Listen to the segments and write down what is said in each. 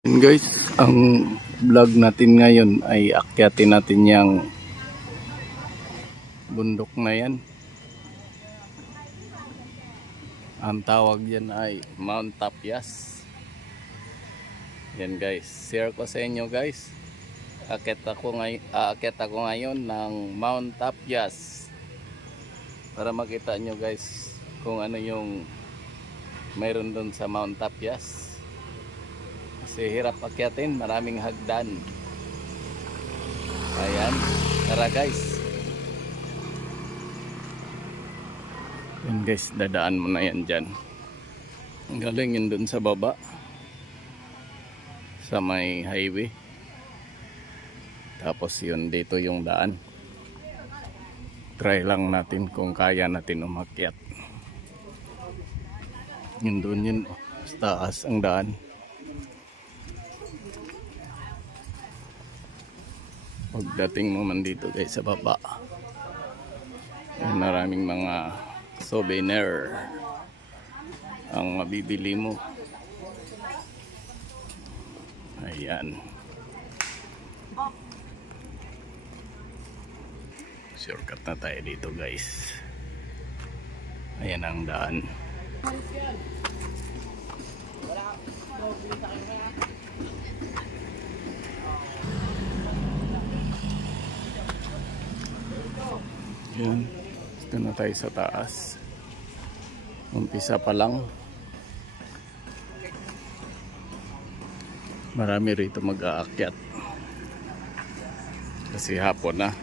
And guys, ang vlog natin ngayon ay akyatin natin yung bundok na yan. Ang tawag yan ay Mount Tapyas. Yan guys, share ko sa inyo guys. Aakyat ako ngayon ng Mount Tapyas para makita nyo guys kung ano yung mayroon doon sa Mount Tapyas. Kasi hirap akyatin, maraming hagdan. Ayan, tara guys. Yan guys, dadaan mo na yan dyan. Galing yun dun sa baba, sa may highway. Tapos yun, dito yung daan. Try lang natin kung kaya natin umakyat. Yun dun yun, taas ang daan. Pagdating mo man dito guys sa baba, maraming mga souvenir ang mabibili mo. Ayan, shortcut na tayo dito guys. Ayan ang daan. Yan, dito na tayo sa taas. Umpisa pa lang. Marami rito mag-aakyat kasi hapon na.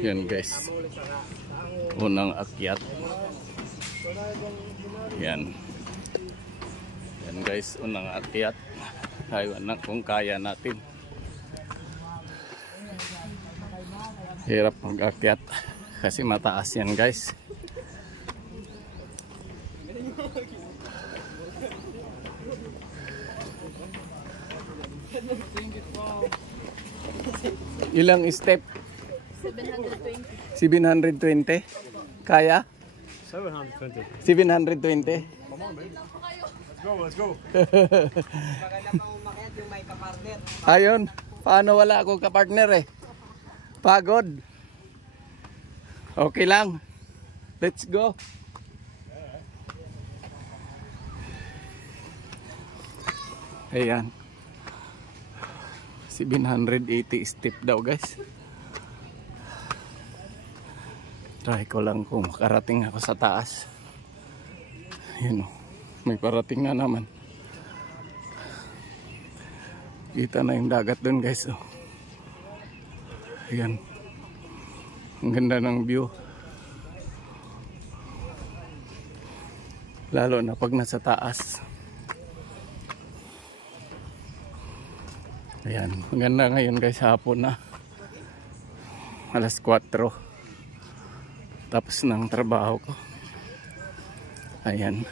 Yan guys, unang akyat. Yan. Yan guys, unang akyat. Ayun na kung kaya natin. Hirap mag-akyat kasi mataas yan guys. Ilang step? 720. Kaya? 720. 720. Let's go. Maganda pang umakyat yung may kapartner. Ayun, paano wala akong kapartner eh? Pagod. Okay lang. Let's go. Ayan. 780 step daw guys. Try ko lang kung makarating ako sa taas. Yun o. May parating na naman. Kita na yung dagat dun guys. Oh. Ayan. Ang ganda ng view. Lalo na pag nasa taas. Ayan. Ang ganda ngayon guys, hapon na. Alas 4. Tapos ng trabaho ko. Ayan.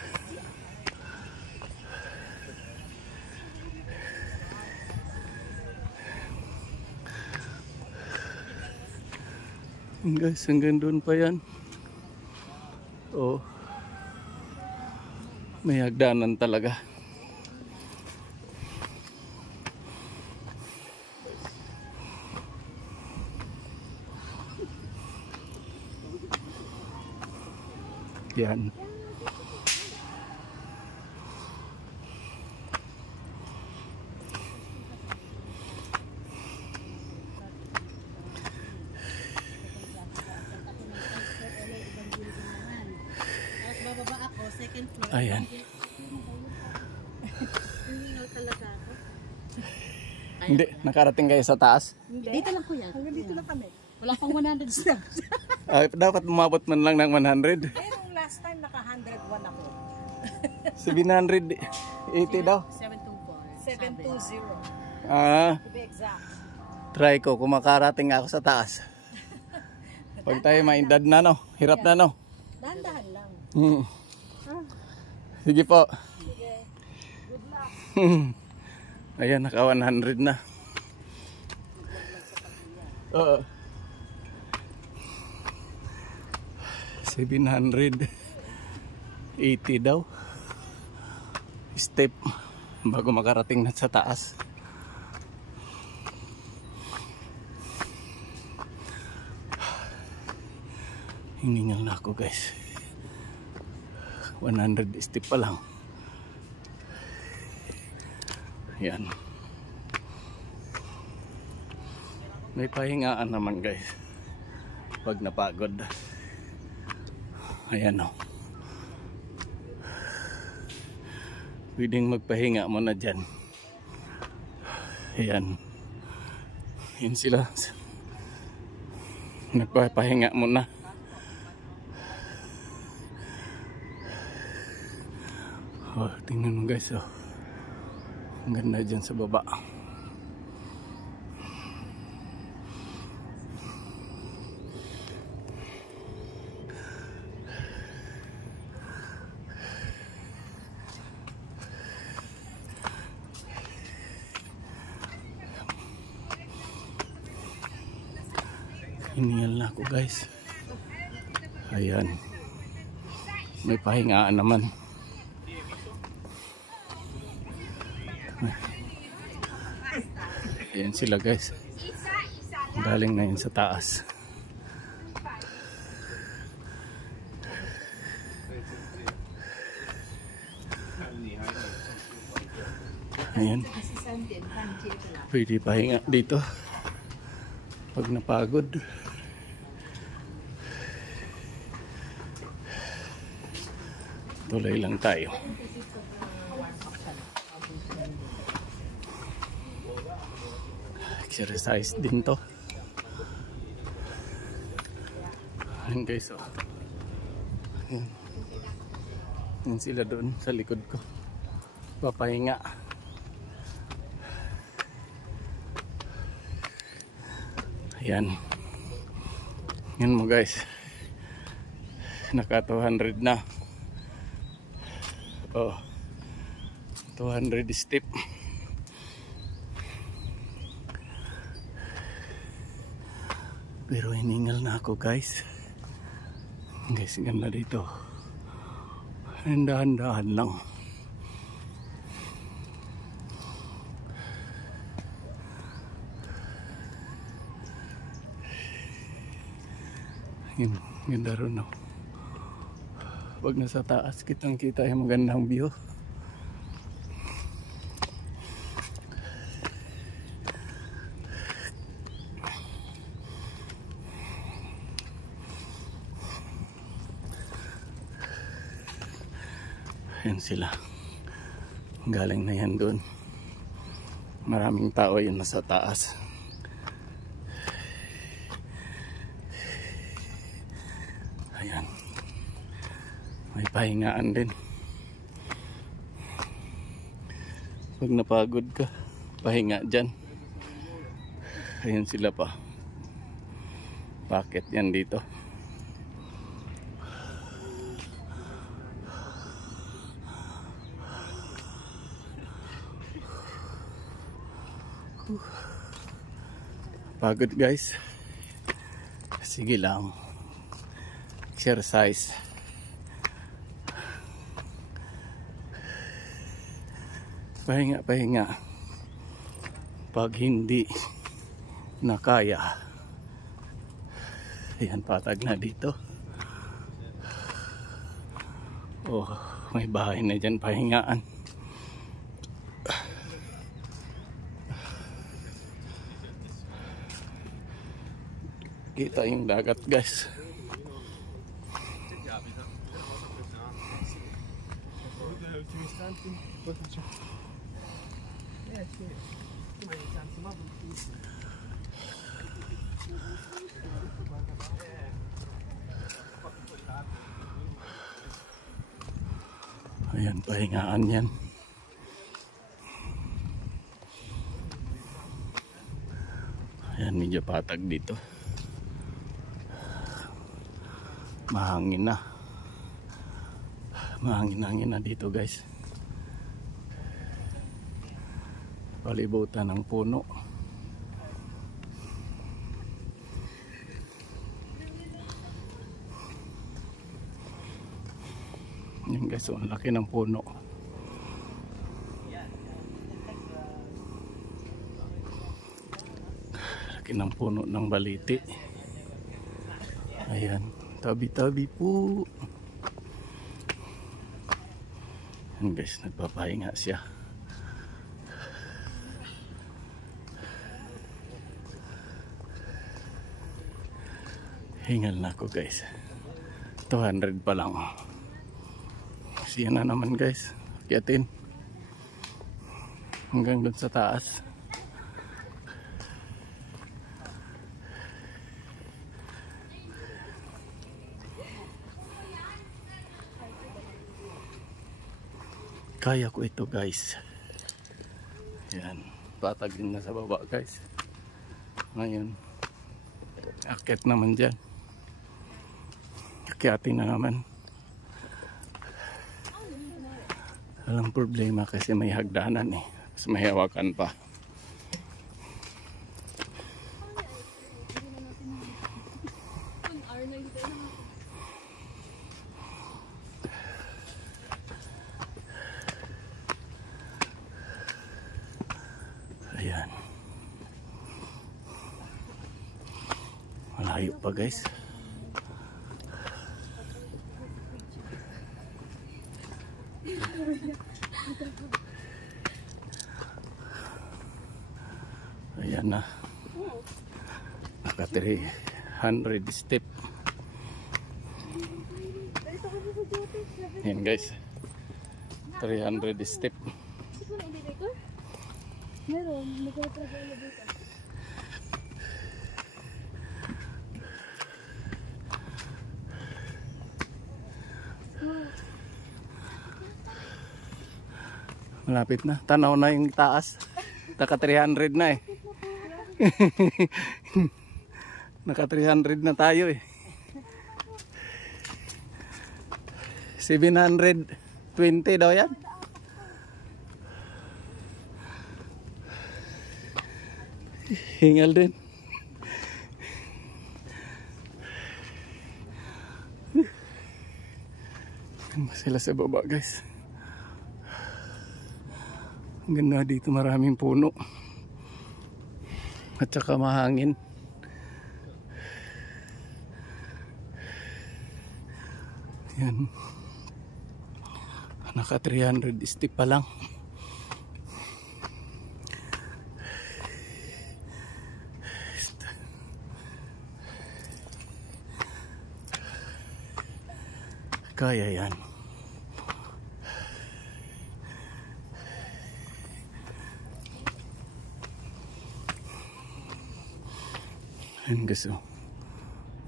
Guys, hanggang doon pa yan. Oh, may hagdanan talaga. Yan. Ayan. Hindi, nakarating kayo sa taas? Dito lang kuya. Hanggang dito lang kami. Wala pang 100 steps. Dapat umabot man lang ng 100. Pero last time naka 101 ako. 780 daw. 724. 720. To be exact. try ko kung makarating ako sa taas. Pag tayo maindad na no, hirap na no. Dahan-dahan lang. Sige po. Sige. Good luck. Ayan, naka 100 na. Oo. 780 daw step bago makarating na sa taas. Hiningal na ako guys. 100 step pa lang. Yan. May pahingaan naman guys pag napagod. Ayan o. Pwedeng magpahinga mo na dyan. Ayan. Yan sila. Nagpapahinga mo na. Oh, tingnan mo guys oh. Ang ganda dyan sa baba. Hiningal na ako guys. Ayan. May pahingaan naman. Ayan sila guys. Galing na yun sa taas. Ayan. Pwede pahinga dito pag napagod. Tuloy lang tayo. Exercise din to. Ayan guys oh. Ayan. Ayan sila doon sa likod ko. Papahinga. Ayan. Ayan mo guys. Naka 200 na. Oh. 200 step. Pero hiningal na ako guys. Guys, ganda dito. Dahan-dahan lang. Yan, ganda ron oh. Pag nasa taas, kitang kita yung magandang view. Yan sila. Galing na yan doon. Maraming tao yun nasa taas. Ayan. May pahingaan din. Pag napagod ka, pahinga dyan. Ayan sila pa. Bakit yan dito? Pagod guys. Sige lang. Exercise. Pahinga, pahinga. Pag hindi na kaya. Ayan, patag na dito. Oh, may bahay na dyan, pahingaan. Kita yung dagat guys. Ayan, pahingaan yan. Ayan, medyo patag dito. Mahangin na. Mahangin-hangin na dito guys. Palibutan ng puno. Yan guys, ang laki ng puno. Laki ng puno ng baliti. Ayan, tabi-tabi po. Yan guys, nagpapahinga siya. Hingal na ako guys. 200 pa lang. Siya na naman guys. Akitin. Hanggang doon sa taas. Kaya ko ito guys. Yan. Patag din na sa baba guys. Ngayon. Akit naman dyan. Akitin na naman. Walang problema kasi may hagdanan eh. Mas may hawakan pa. Ayan. Malayo pa guys. Ayan na. Naka 300 step. Ayan guys. 300 step. Meron, nagkakaroon dito. Malapit na. Tanaw na yung taas. Naka 300 na eh. Naka 300 na tayo eh. 720 daw yan. Hingal din. Sila sa baba guys. Ang ganda dito, maraming puno. At saka mahangin. Yan. Naka 300 step pa lang. Kaya yan. Ayan guys, oh.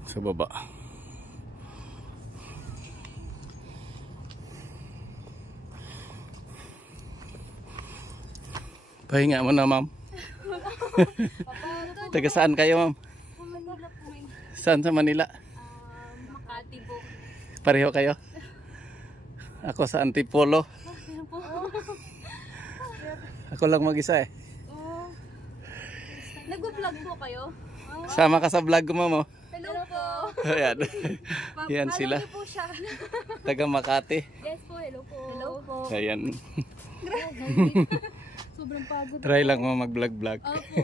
Sa baba. Pahinga mo na ma'am. Taga saan kayo ma'am? Manila po eh. Saan sa Manila? Makati po. Pareho kayo? Ako sa Antipolo. Ako lang mag-isa eh. Nag-vlog po kayo? Sama ka sa vlog ko ma'am. Hello po. Ayan. Yan sila. Follow niyo po siya. Taga Makati. Yes po, hello po. Hello po. Ayan. Sobrang pagod. Try lang mo mag-vlog-vlog. Opo.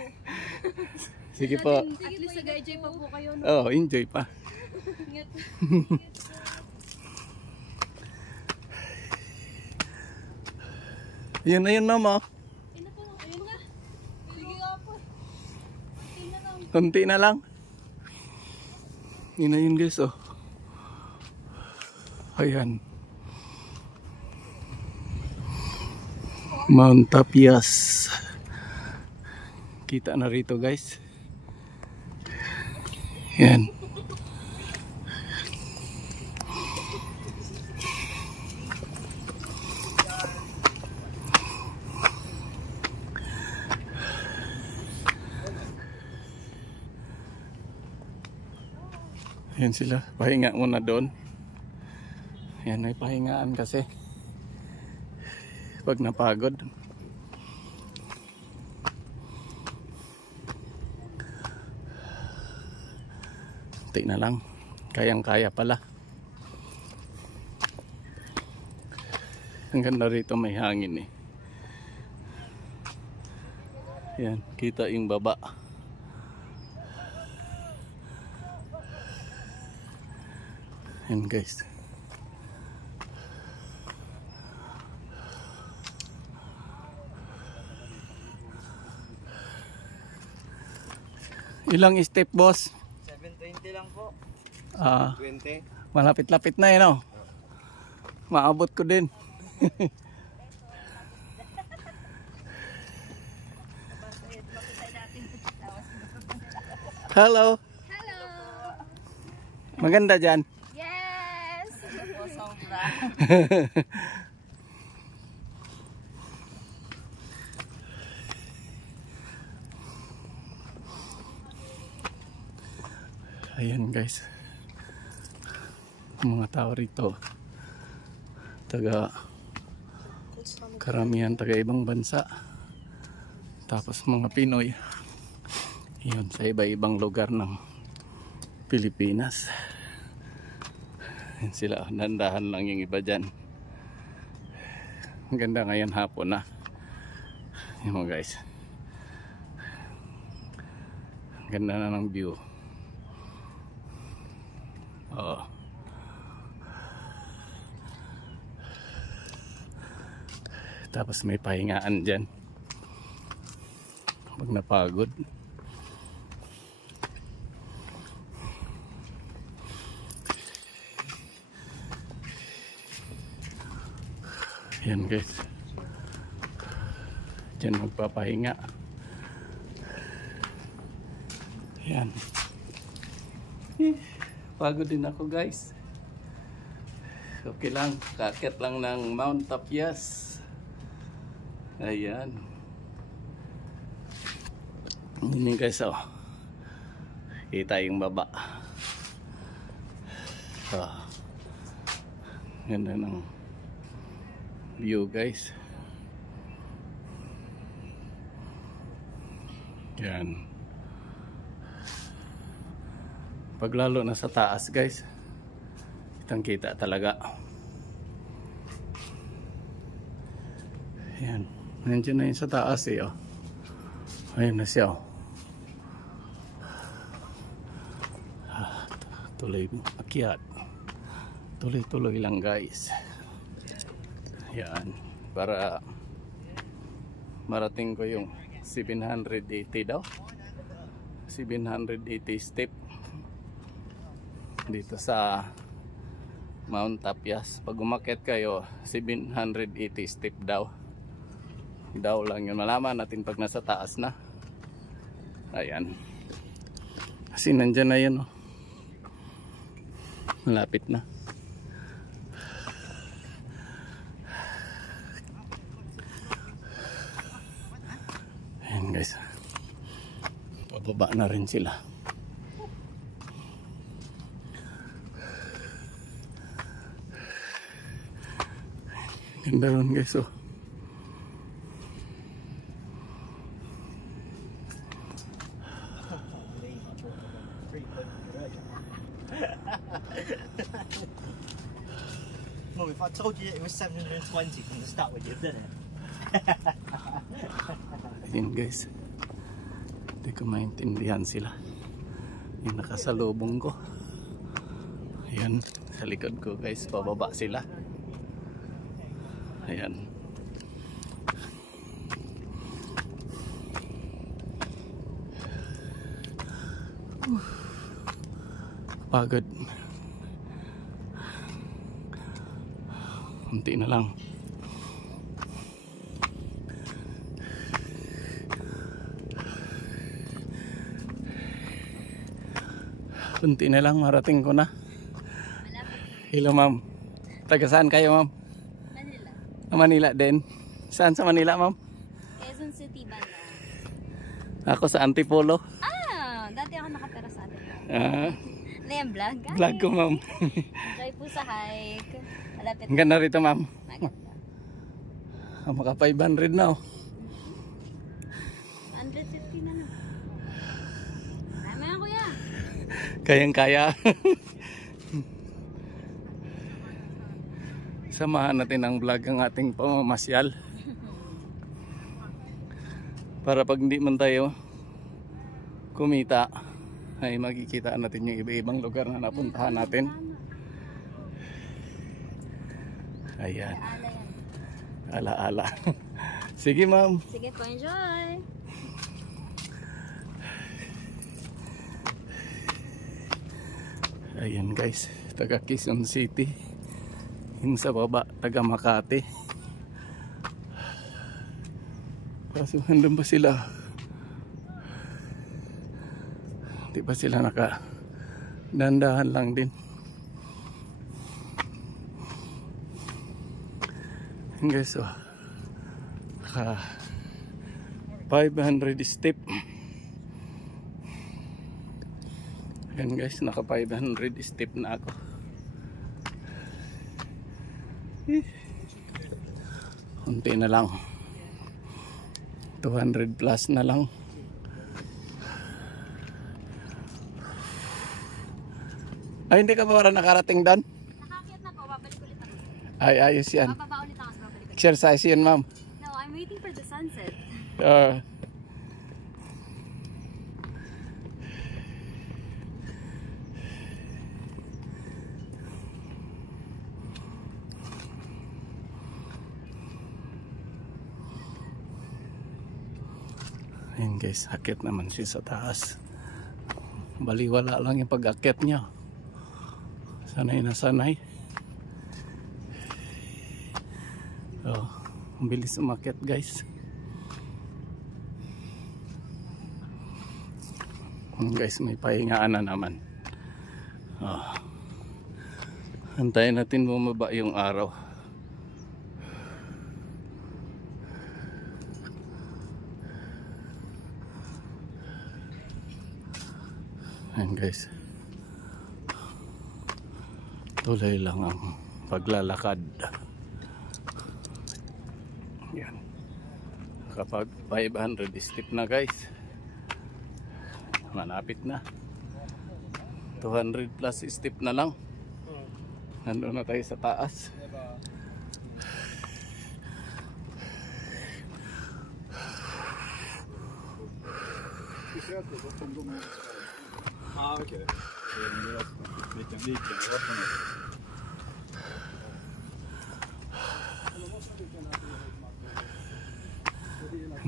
Sige po. At least nag-enjoy pa po kayo. No? Oh, enjoy pa. Ingat. Yun na yun ma'am oh. Ayun po. Ayun nga. Sige nga po. Kunti na lang. Yun na yun guys oh. Ayan. Mount Tapias. Kita na rito guys. Yan. Yan sila. Pahinga muna doon. Yan ay pahingaan kasi pag napagod. Tingnan lang. Kayang-kaya pala. Ang ganda rito, may hangin eh. Yan, kita yung baba. Yan guys. Ilang step, boss? 720 lang po. 20. 20. Malapit-lapit na eh, no? Maabot ko din. Hello. Hello! Maganda dyan. Yes! Sobra. Ayan guys. Mga tao rito. Karamihan taga ibang bansa. Tapos mga Pinoy. Yun, sa iba-ibang lugar ng Pilipinas. Yan sila, nandahan lang yung iba dyan. Ang ganda ngayon hapon na. Yan mo guys. Ang ganda na ng view. Oo. Tapos may pahingaan dyan. Pag napagod. Yan guys. Diyan magpapahinga. Yan. Pagod din ako guys. Okay lang. Kakit lang ng Mount Tapyas. Ayan. Hindi guys oh. Kita yung baba. Ganda ng view guys. Yan. Pag lalo na sa taas guys, kitang kita talaga. Yan. Nandiyan na yun sa taas eh oh. Ayun na siya oh. Tuloy akyat. Tuloy-tuloy lang guys. Yan. Para marating ko yung 780 daw. 780 step dito sa Mount Tapyas. Pag umakyat kayo 780 step daw. Daw lang yun. Malaman natin pag nasa taas na. Ayan. Kasi nandyan na yun oh. Malapit na. Ayan guys. Pababa na rin sila. Ganda ron guys oh. Mum, if I told you it was 720 from the start, would you have done it? Ayan guys. Hindi ko maintindihan sila. Yung nakasalubong ko. Ayan. Sa likod ko guys. Pababa sila. Ayan. Pagod. Kunti na lang. Kunti na lang marating ko na. Hello ma'am. Taga saan kayo ma'am? Manila. Manila din. Saan sa Manila ma'am? Quezon City banda. Ako sa Antipolo. Dati ako nakatira sa atin. Ano yung vlog? Vlog ko ma'am. Enjoy po sa hike. Malapit. Ang ganda rito ma'am. Maganda. Maka 500 na oh. 150 na lang. Ay, mga kuya. Kayang kaya. samahan natin ang vlog ang ating pamamasyal. Para pag hindi man tayo kumita, ay makikita natin yung iba-ibang lugar na napuntahan natin. Ayan. Ala-ala. Sige ma'am. Sige po, enjoy! Ayan guys, taga Quezon City. Yung sa baba, taga Makati. Kaso hanggang ba sila? Di ba sila dandahan lang din. Ayan guys, oh. 500 step. Ayan guys, naka 500 step na ako. Kunti na lang. 200 plus na lang. Ay, hindi ka ba para nakarating doon? Nakakit na po, babalik ulit ako. Ay, ayos yan. Bababa ulit ako, babalik ulit. Exercise yan, ma'am. No, I'm waiting for the sunset. Ayan guys, akit naman siya sa taas. Baliwala lang yung pag-akit niya. Sanay na sanay. Oh, ang bilis umakit guys. Guys, may pahingaan na naman. Oh. Antayin natin bumaba yung araw. Ayan guys, tuloy lang ang paglalakad. Yan. Kapag 500 step na guys, malapit na. 200 plus step na lang. Nandun na tayo sa taas. Ah, okej. Vilken vatten.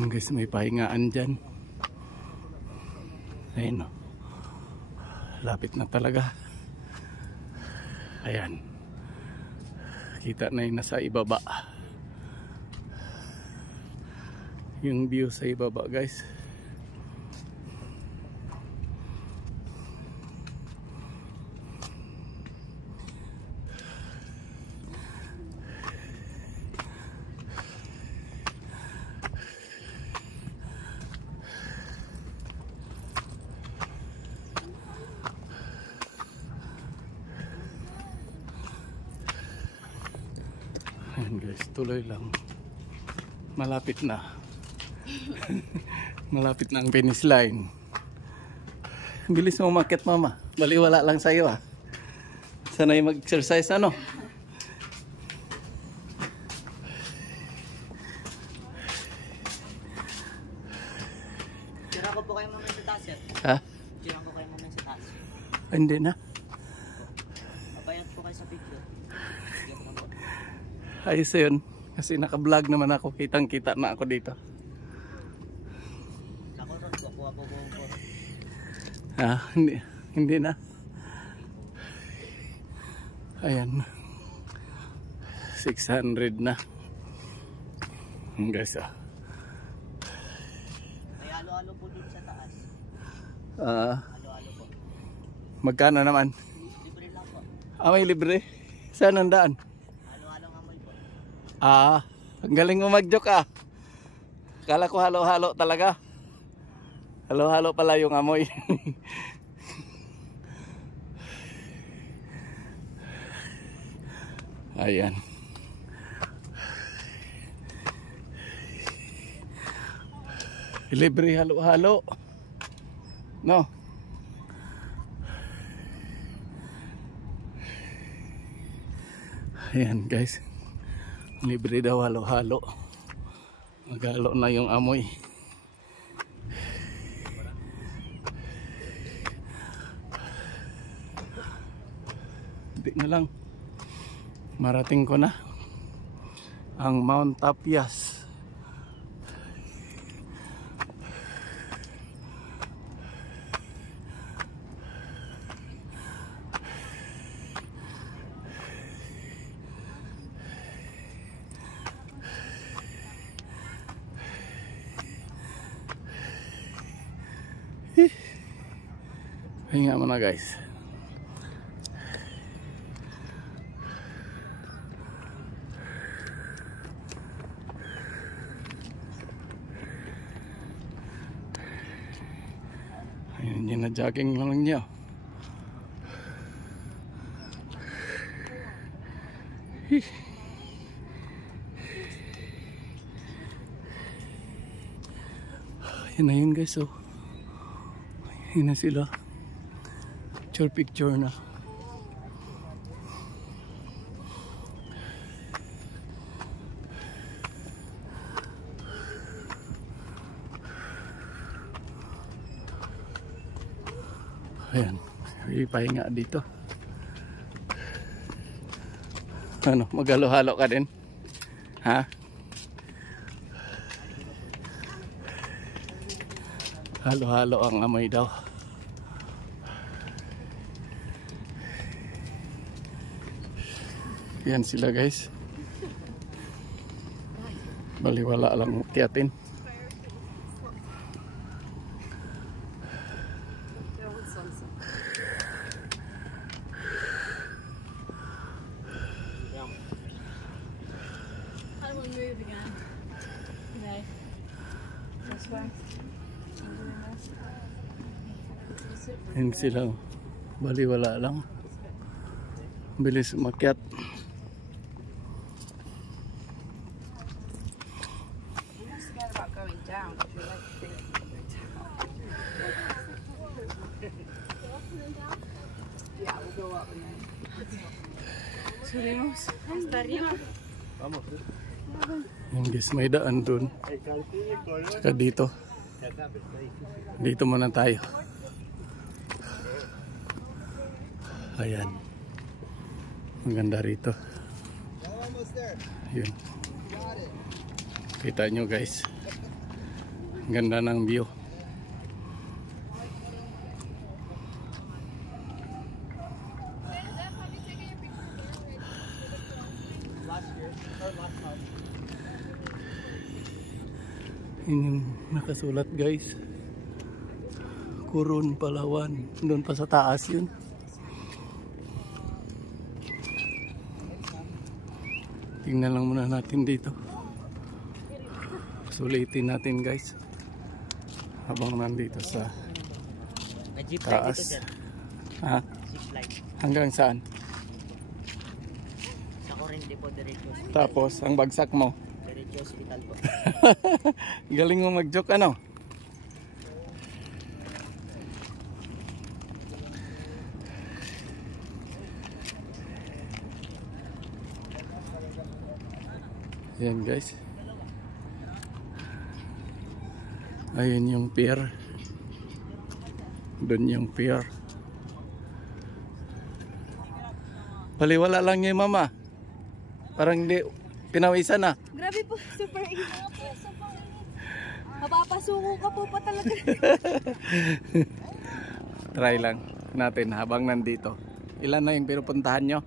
Guys, may pahingaan dyan. Ayun o. Lapit na talaga. Ayan. Kita na yung nasa ibaba. Yung view sa ibaba guys. Ayan guys, tuloy lang. Malapit na. Malapit na ang finish line. Bilis mo umakyat mama. Baliwala lang sa'yo ah. Sanay mag-exercise ano? Tira ko po kayo mamaya sa taas, sir. Ha? Tira ko kayo mamaya sa taas. Hindi na. Pabayat po kayo sa picture. Sige po po. Ayos yun. Kasi naka-vlog naman ako. Kitang-kita na ako dito. Ako ron, kuha po buong po. Hindi na. Ayan. 600 na. Guys ah. May halo-halo po dito sa taas. Ah, Halo-halo po. magkano naman? Libre lang po. Ah, may libre. Saan ang daan? Halo-halo ng amoy po. Ah, ang galing mo mag-joke ah. Kala ko halo-halo talaga. Halo-halo pala yung amoy. Ayan. Libre halo-halo. No. Ayan guys. Libre daw halo-halo. Magalo na yung amoy. Hindi na lang. Marating ko na ang Mount Tapias. Hinga mo na guys. Ayun yun na jogging lang niya. Ayun na yun guys, oh. Ayun na sila. Picture na. Ayan, ipahinga dito. Ano, maghalo-halo ka din? Ha? Halo-halo ang amoy daw. Yan sila guys. Baliwala lang ukiatin. I will move again. Okay. This way. Yan sila. Baliwala lang. Bilis umakyat. Subimos hasta arriba. Yan guys, may daan dun. Saka dito. Dito muna tayo. Ayan. Maganda rito. Yun. Kita nyo guys. Ganda ng view. Yun yung nakasulat guys. Coron, Palawan. Doon pa sa taas yun. Tingnan lang muna natin dito. Sulitin natin guys. Habang nandito sa taas. Ha? Hanggang saan? Sa Corrente po, diretso. Tapos, ang bagsak mo. Diretso hospital po. Galing mo mag-joke ano? Yan guys. Ayun yung pier. Doon yung pier. Paliwala lang niya yung mama. Parang hindi pinawisan na. Grabe po, super init. Mapapasuko ka po pa talaga. Try lang natin habang nandito. Ilan na yung pinupuntahan nyo?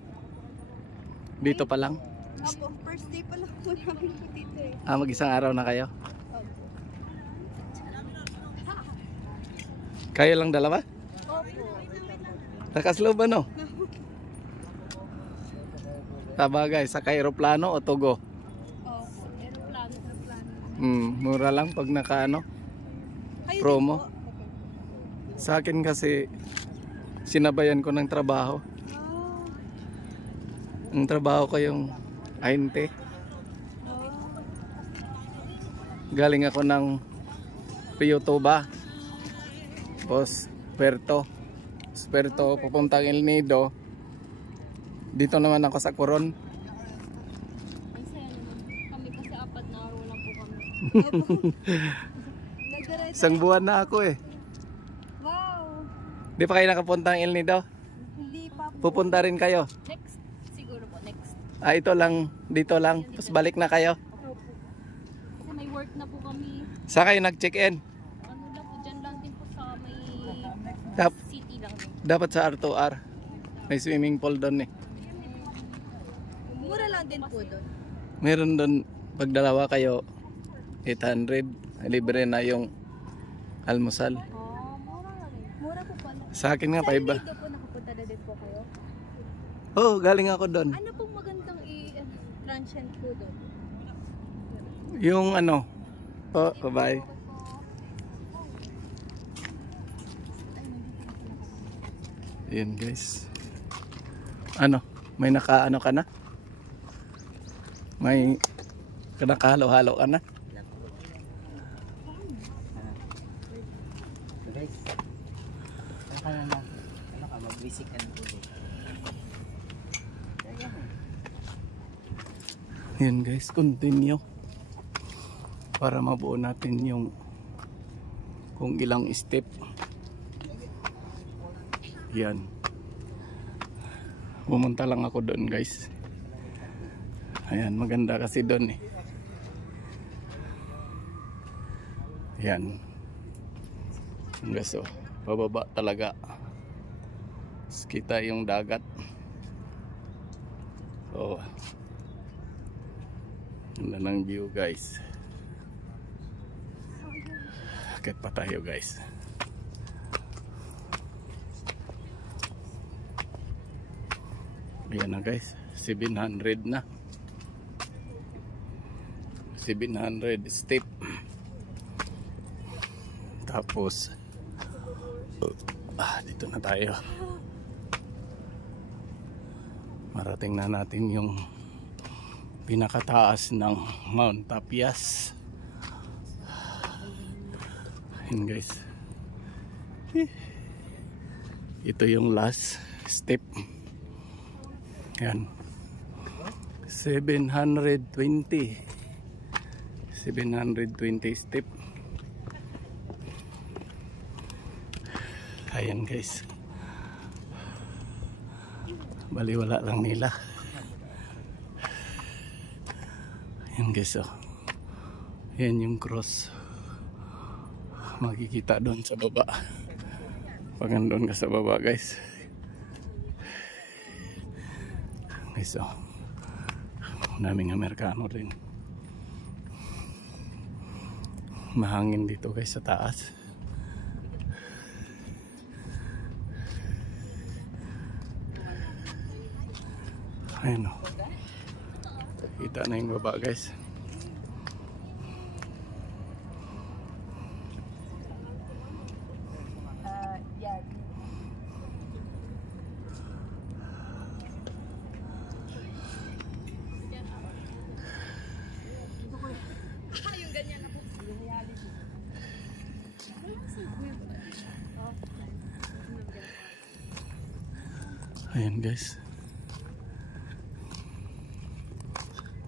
Dito pa lang? Opo, first day pa lang po namin po dito eh. Ah, mag-isang araw na kayo? Kayo lang dalawa? Opo. Nakasloob ano? Sabagay, sa aeroplano o tugo? Opo, aeroplano. Mura lang pag naka ano, Kayo promo. din po? Sa akin kasi sinabayan ko ng trabaho. Oh. Ang trabaho ko yung ainte. Galing ako ng Piotoba. Tapos Puerto papuntang El Nido. Dito naman ako sa Coron. Nagdiretso. Isang buwan na ako eh. Wow. Di pa kayo nakapunta ng El Nido? Hindi pa po. Pupunta rin kayo? Next. Siguro po, next. Ah, ito lang, dito lang. Tapos balik na kayo. Opo. Kasi may work na po kami. Saan kayo nag-check-in? Ano lang po, dyan lang din po sa may Dap- city lang din. dapat sa R2R. May swimming pool doon eh. Mura lang din po doon. Meron doon, pag dalawa kayo, 800. Libre na yung almusal. Oh, mura lang din. Mura po pala. Sa akin nga, Sa paiba. Lido po nakapunta na din po kayo. Oh, galing ako doon. Ano pong magandang i-transient po doon? Yung ano, oh, bye-bye. Ayan guys. Ano, may naka-ano ka na? May nakahalo-halo ka na? So guys, ano ka na ano ka, mag-visit ka na po dito. Ayan guys, continue. Para mabuo natin yung kung ilang step. Yan. Pumunta lang ako doon guys. Ayan, maganda kasi doon eh. Yan. Guys, oh, pababa talaga. Tapos kita yung dagat. Oh. Ganda ng view guys. Akit pa tayo guys. Ayan na guys, 700 na. 700 step. Tapos dito na tayo. Marating na natin yung pinakataas ng Mount Tapias. Ayan guys. Ito yung last step. Yan. 720 step. Ayan guys. Baliwala lang nila. Ayan guys, oh. Ayan yung cross. Makikita doon sa baba. Pag nandun ka sa baba guys. Guys, oh. Daming Amerikano rin. Mahangin dito guys sa taas. Ayun, oh. Kita na yung baba guys. Ayan guys.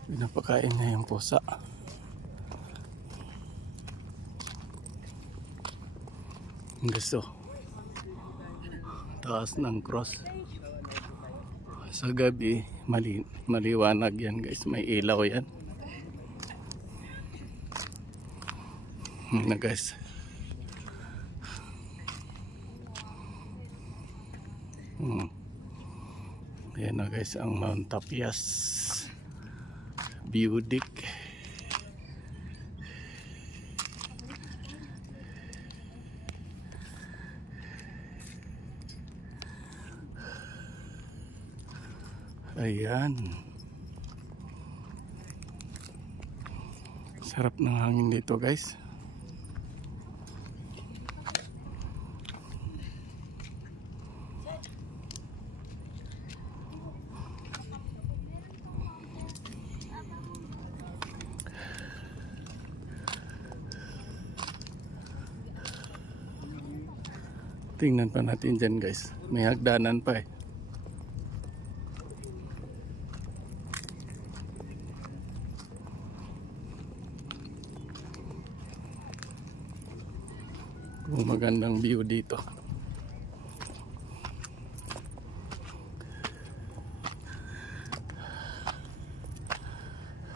Pinapakain niya yung pusa. Ang gusto. Taas ng cross. Sa gabi, maliwanag yan guys. May ilaw yan. Ayan na guys. Ayan na guys ang Mount Tapias view deck. Ayan. Sarap ng hangin dito guys. Tingnan pa natin dyan guys. May hagdanan pa eh. Yung magandang view dito.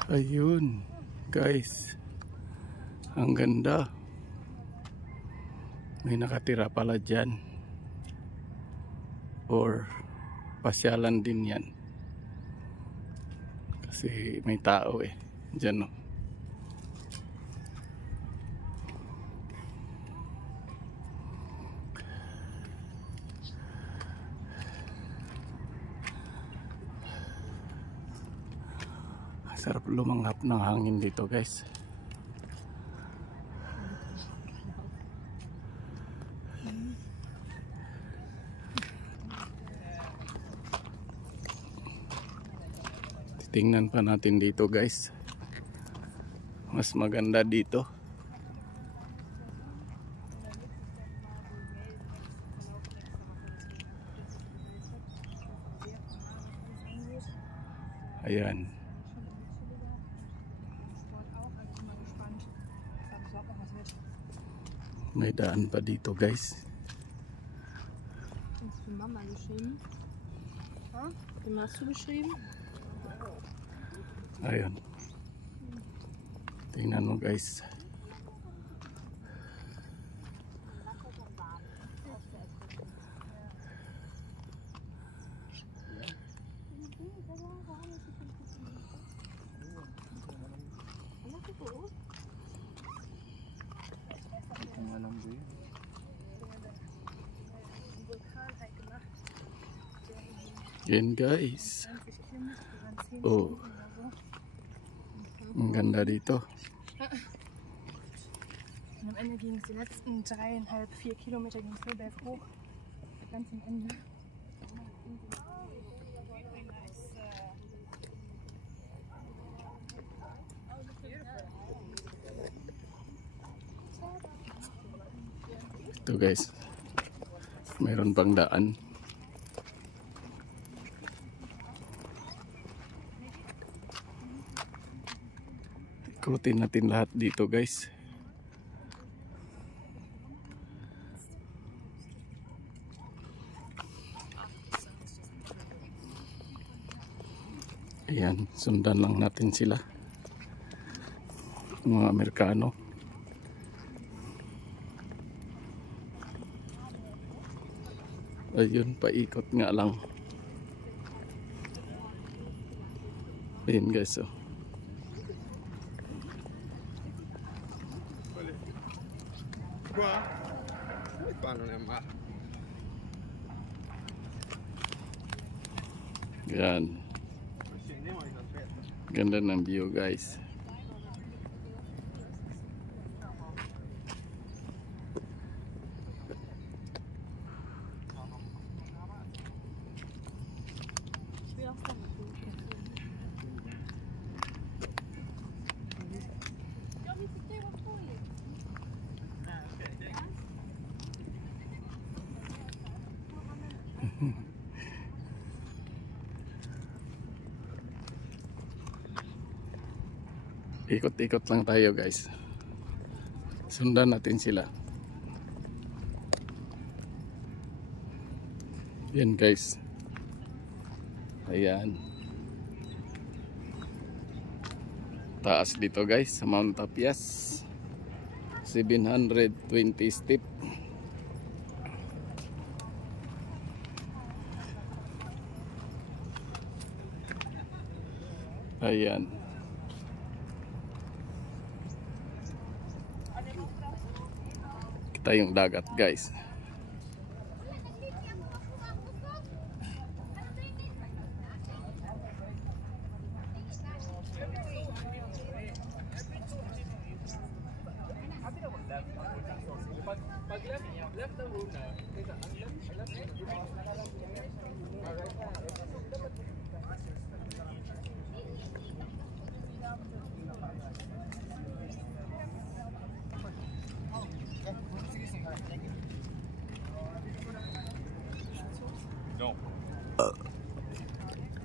Ayun guys, ang ganda. May nakatira pala dyan, or pasyalan din yan kasi may tao dyan, no? Sarap lumanghap ng hangin dito guys. Tingnan pa natin dito guys. Mas maganda dito. Ayan. May daan pa dito guys. Hast du Mama geschrieben? Ha? Wem hast du geschrieben? Ayun. Tingnan mo guys. Yan guys. Oh. Ang ganda dito. Und am Ende ging es die letzten 3,5–4 Kilometer ging es so berghoch. Ganz am Ende. Ito guys. Mayroon pang daan. Ikutin natin lahat dito guys. Ayan, sundan lang natin sila. Mga Amerikano. Ayun, paikot nga lang. Ayan guys, oh. Yan. Ganda ng view guys. Ikot-ikot lang tayo guys. Sundan natin sila. Yan guys. Ayan. Taas dito guys sa Mount Tapias. 720 step. Ayan. Kita yung dagat guys.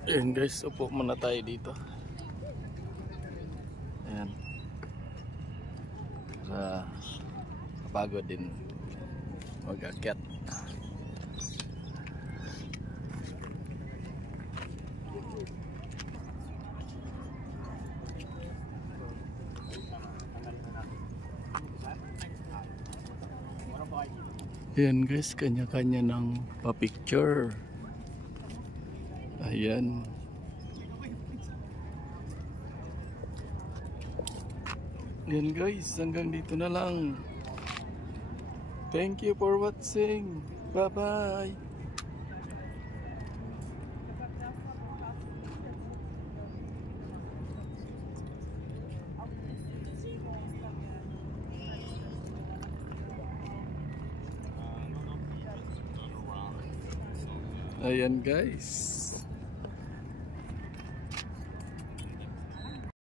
Ayan guys, upo muna tayo dito. Ayan. Kapagod din mag-akyat. Ayan guys, kanya-kanya ng pa-picture. Ayan. Ayan guys, hanggang dito na lang. Thank you for watching. Bye-bye. Ayan guys.